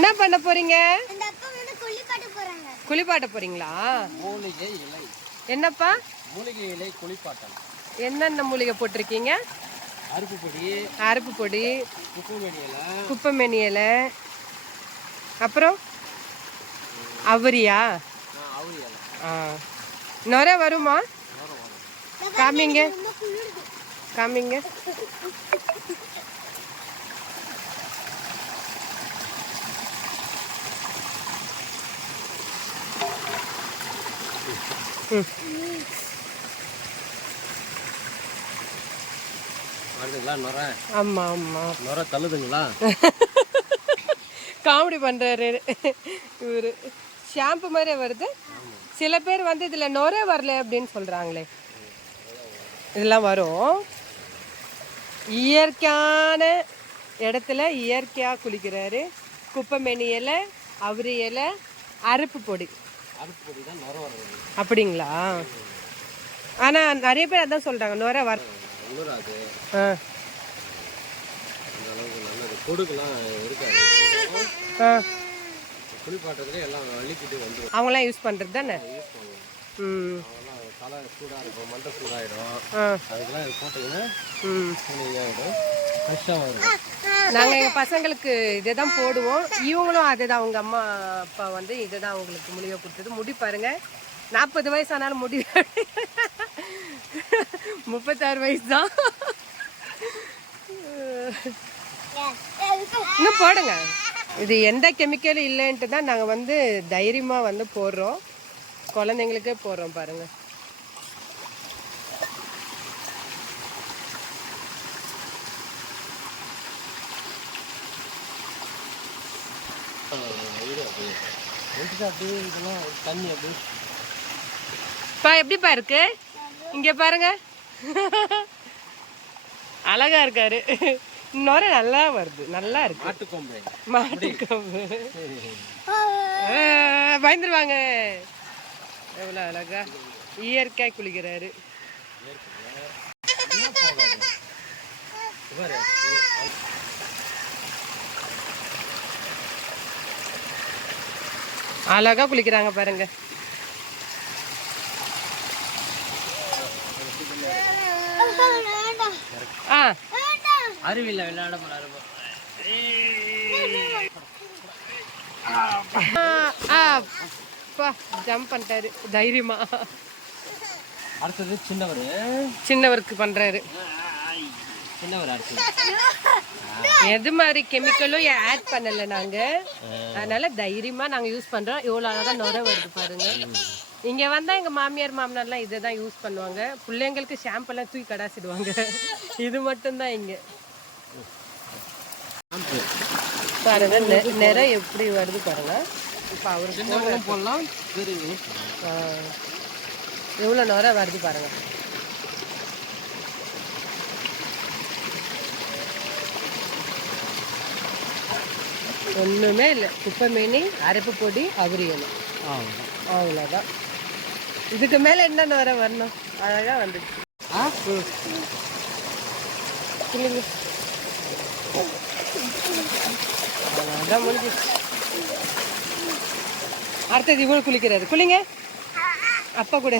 என்ன பண்ண போறீங்க? இந்த அப்பா வந்து குளிப்பாட்ட போறாங்க. குளிப்பாட்ட போறீங்களா? மூலிகை இலை. என்னப்பா? மூலிகை இலை குளிப்பாட்டம். என்னென்ன மூலிகை போட்டிருக்கீங்க? அருப்பு பொடி, குப்பைமேனி இலை, குப்பைமேனி இலை, அப்புறம் அவரியா? அவரி இலை. நுரை வருமா? காமிங்க காமிங்க. ஆமா ஆமா நுரை தள்ளுதுங்களா? காமெடி பண்றாரு இவரு. ஷாம்பு மாதிரியே வருது. சில பேர் வந்து இதுல நுரை வரல அப்படின்னு சொல்றாங்களே. இதெல்லாம் வரும். இயற்கையான இடத்துல இயற்கையா குளிக்கிறாரு. குப்பைமேனி இலை, அவரி இலை, அருப்பு பொடி. அப்படிங்களா? ஆனா நிறைய பேர் அதான் சொல்றாங்க நுரை வர. அவங்களாம் யூஸ் பண்றது தானே. நாங்க எங்க பசங்களுக்கு இதைதான் போடுவோம். இவங்களும் அதேதான். அவங்க அம்மா அப்பா வந்து இதைதான் அவங்களுக்கு மூலிகை கொடுத்தது. முடி பாருங்க, 40 வயசு ஆனாலும் முடி 36 வயசு தான். இன்னும் போடுங்க. இது எந்த கெமிக்கலும் இல்லைன்ட்டு தான் நாங்கள் வந்து தைரியமாக வந்து போடுறோம். குழந்தைங்களுக்கே போடுறோம் பாருங்க. எப்படிப்பா இருக்கு? இங்க பாருங்க, அழகா இருக்காரு. நுரை நல்லா வருது, நல்லா இருக்கு. மாட்டுக்கொம்பு பயந்துருவாங்க. எவ்வளோ அழகா இயற்கையாக குளிக்கிறாரு. அழகா குளிக்கிறாங்க பாருங்க. அருவியில் விளையாட ஜம்ப் பண்ணிட்டாரு தைரியமா. அடுத்தது சின்னவருக்கு பண்றாரு. எது மாதிரி கெமிக்கலும் ஆட் பண்ணல நாங்க, அதனால தைரியமா நாங்க யூஸ் பண்றோம். இவ்வளவு அழகா நுரை வருது பாருங்க. இங்க வந்தா எங்க மாமியார் மாமனார்லாம் இதை தான் யூஸ் பண்ணுவாங்க. பிள்ளைங்களுக்கு ஷாம்பு எல்லாம் தூக்கி கடாசிடுவாங்க. இது மட்டும்தான் இங்க பாருங்க. நிறை எப்படி வருது பாருங்க. இப்ப அவருக்கு போடலாம். எவ்வளவு நுரை வருது பாருங்க. ஒண்ணுமே இல்லை. குப்பைமேனி, அரைப்பு பொடி, அவரி இலை, அவ்வளோதான். இதுக்கு மேல என்ன நுரை வரணும்? அழகா வந்துச்சு. அதான் முடிஞ்சிச்சு. அடுத்தது இவ்வளவு குளிக்கிறாரு. குளிங்க அப்பா கூட.